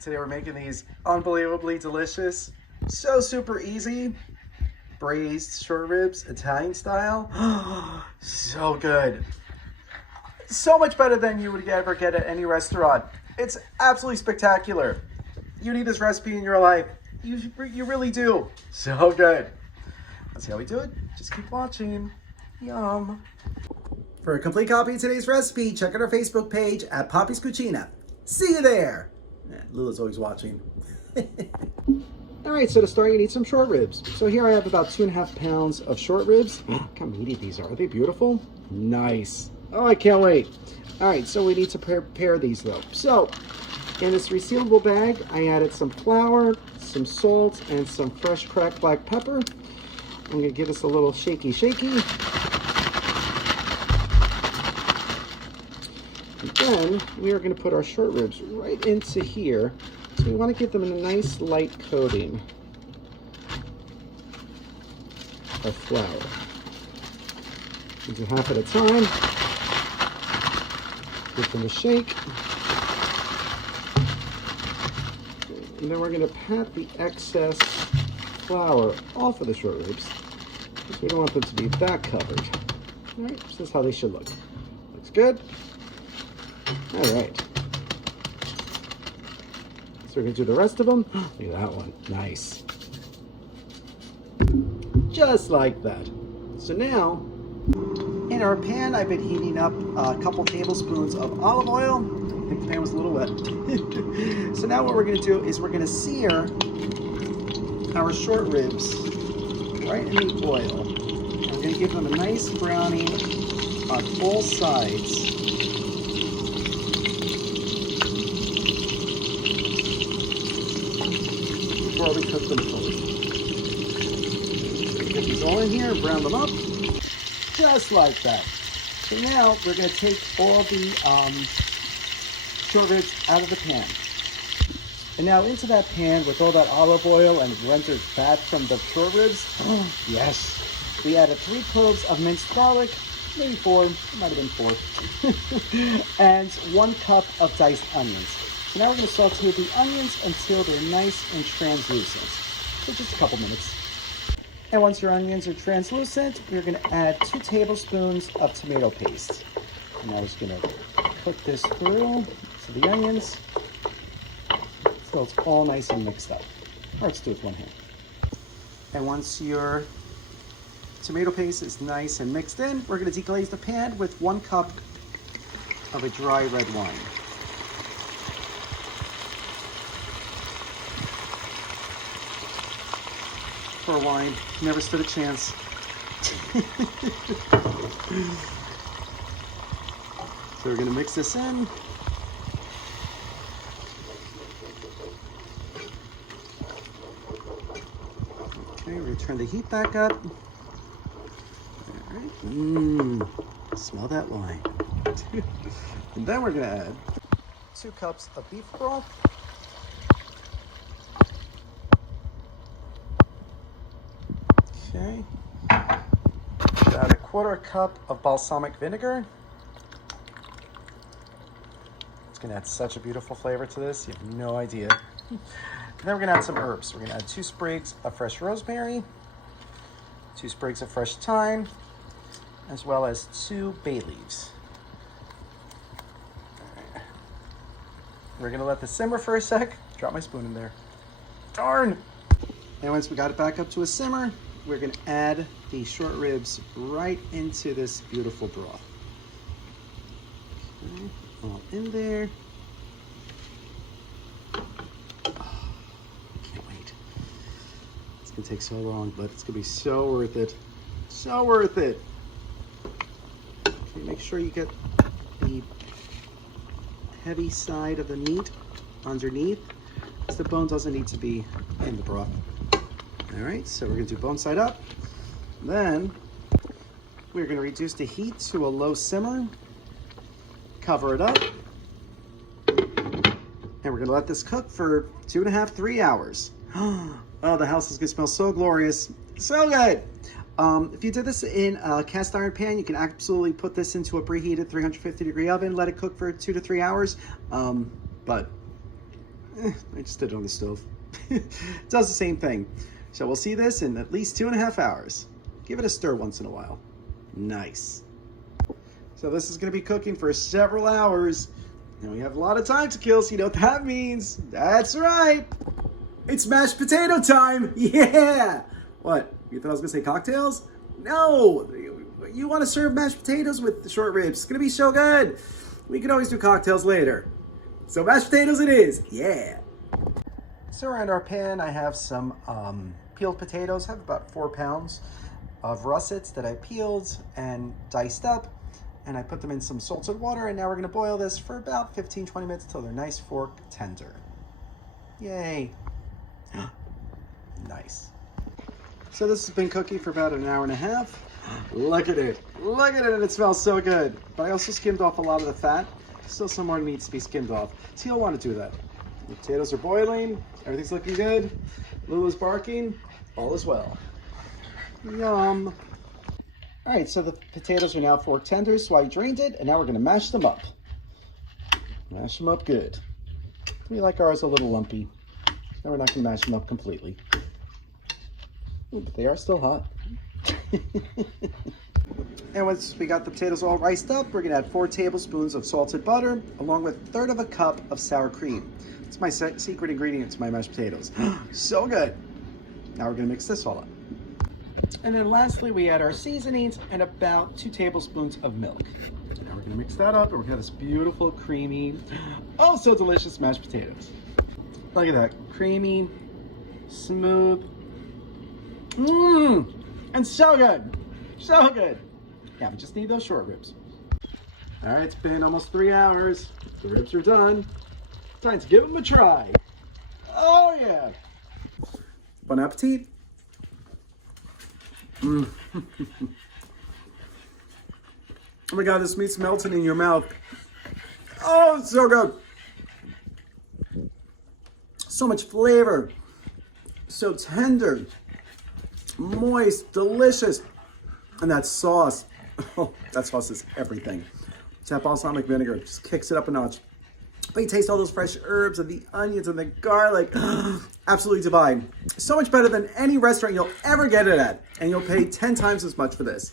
Today we're making these unbelievably delicious, so super easy, braised short ribs, Italian style. So good. So much better than you would ever get at any restaurant. It's absolutely spectacular. You need this recipe in your life. You really do. So good. Let's see how we do it. Just keep watching. Yum. For a complete copy of today's recipe, check out our Facebook page at Poppy's Cucina. See you there. Lula's always watching. All right, so to start, you need some short ribs. So here I have about 2.5 pounds of short ribs. Look how meaty these are. Are they beautiful? Nice. Oh, I can't wait. All right, so we need to prepare these though. So in this resealable bag, I added some flour, some salt, and some fresh cracked black pepper. I'm gonna give this a little shaky. And then we are going to put our short ribs right into here. So we want to give them a nice light coating of flour. Do half at a time. Give them a shake. And then we're going to pat the excess flour off of the short ribs because we don't want them to be that covered. All right, so this is how they should look. Looks good. All right, so we're gonna do the rest of them. Look at that one, nice. Just like that. So now, in our pan, I've been heating up a couple tablespoons of olive oil. I think the pan was a little wet. So now what we're gonna do is we're gonna sear our short ribs right in the oil. I'm gonna give them a nice browning on both sides. Before we cook them fully. Get these all in here and brown them up, just like that. So now we're going to take all the short ribs out of the pan. And now into that pan with all that olive oil and rendered fat from the short ribs, yes, we added 3 cloves of minced garlic, maybe 4, it might have been 4, and 1 cup of diced onions. So now we're going to saute the onions until they're nice and translucent. So just a couple minutes. And once your onions are translucent, we're going to add 2 tablespoons of tomato paste. And now we're just going to cook this through to the onions so it's all nice and mixed up. Or let's do it with one hand. And once your tomato paste is nice and mixed in, we're going to deglaze the pan with 1 cup of a dry red wine. For wine, never stood a chance. So we're gonna mix this in. Okay, we're gonna turn the heat back up. All right, smell that wine. And then we're gonna add 2 cups of beef broth. Okay, add a 1/4 cup of balsamic vinegar. It's gonna add such a beautiful flavor to this, you have no idea. And then we're gonna add some herbs. We're gonna add 2 sprigs of fresh rosemary, 2 sprigs of fresh thyme, as well as 2 bay leaves. All right. We're gonna let this simmer for a sec. Drop my spoon in there. Darn! And once we got it back up to a simmer, we're going to add the short ribs right into this beautiful broth. Okay, all in there. Oh, can't wait. It's going to take so long, but it's going to be so worth it. So worth it. Okay, make sure you get the heavy side of the meat underneath, because the bone doesn't need to be in the broth. All right, so we're gonna do bone side up. Then we're gonna reduce the heat to a low simmer, cover it up, and we're gonna let this cook for 2.5 to 3 hours. Oh, the house is gonna smell so glorious, so good. If you did this in a cast iron pan, you can absolutely put this into a preheated 350-degree oven, let it cook for 2 to 3 hours. But I just did it on the stove. It does the same thing. So we'll see this in at least 2.5 hours. Give it a stir once in a while. Nice. So this is going to be cooking for several hours. And we have a lot of time to kill, so you know what that means. That's right. It's mashed potato time. Yeah. What? You thought I was going to say cocktails? No. You want to serve mashed potatoes with the short ribs. It's going to be so good. We can always do cocktails later. So mashed potatoes it is. Yeah. So around our pan, I have some peeled potatoes. I have about 4 pounds of russets that I peeled and diced up. And I put them in some salted water. And now we're going to boil this for about 15-20 minutes until they're nice fork tender. Yay. Nice. So this has been cooking for about 1.5 hours. Look at it. Look at it, and it smells so good. But I also skimmed off a lot of the fat. Still some more needs to be skimmed off. So you'll want to do that. The potatoes are boiling. Everything's looking good. Lula's barking. All is well. Yum. All right, so the potatoes are now fork tender, so I drained it, and now we're going to mash them up. Mash them up good. We like ours a little lumpy. Now we're not going to mash them up completely. Ooh, but they are still hot. And once we got the potatoes all riced up, we're gonna add 4 tablespoons of salted butter, along with 1/3 cup of sour cream. It's my secret ingredient to my mashed potatoes. So good. Now we're gonna mix this all up. And then lastly, we add our seasonings and about 2 tablespoons of milk. Now we're gonna mix that up, and we're gonna have this beautiful, creamy, oh so delicious mashed potatoes. Look at that, creamy, smooth, and so good, so good. Yeah, we just need those short ribs. All right, it's been almost 3 hours. The ribs are done. Time to give them a try. Oh yeah. Bon appetit. Oh my God, this meat's melting in your mouth. Oh, it's so good. So much flavor. So tender. Moist, delicious. And that sauce, oh, that sauce is everything. That balsamic vinegar just kicks it up a notch. But you taste all those fresh herbs and the onions and the garlic. Absolutely divine. So much better than any restaurant you'll ever get it at. And you'll pay 10 times as much for this.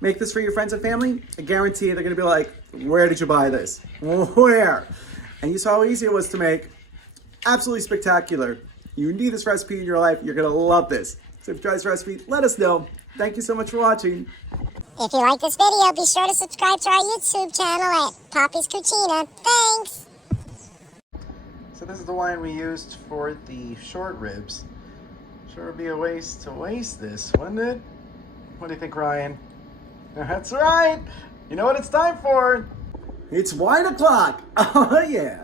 Make this for your friends and family. I guarantee they're going to be like, where did you buy this? Where? And you saw how easy it was to make. Absolutely spectacular. You need this recipe in your life. You're going to love this. So if you try this recipe, let us know. Thank you so much for watching. If you like this video, be sure to subscribe to our YouTube channel at Poppy's Cucina. Thanks! So this is the wine we used for the short ribs. Sure would be a waste to waste this, wouldn't it? What do you think, Ryan? That's right! You know what it's time for? It's wine o'clock! Oh yeah!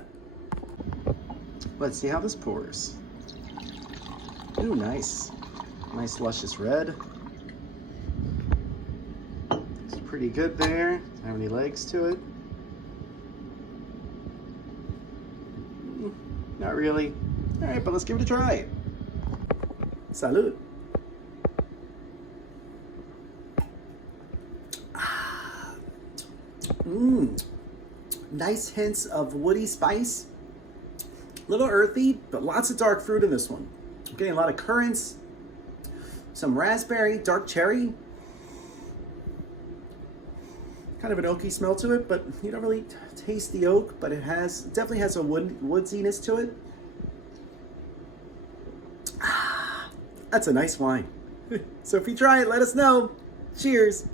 Let's see how this pours. Ooh, nice. Nice luscious red. It's pretty good there. Doesn't have any legs to it. Not really. All right, but let's give it a try. Salud. Nice hints of woody spice. A little earthy, but lots of dark fruit in this one. I'm getting a lot of currants, some raspberry, dark cherry. Kind of an oaky smell to it, but you don't really taste the oak, but it definitely has a woodsiness to it. That's a nice wine. So if you try it, let us know. Cheers.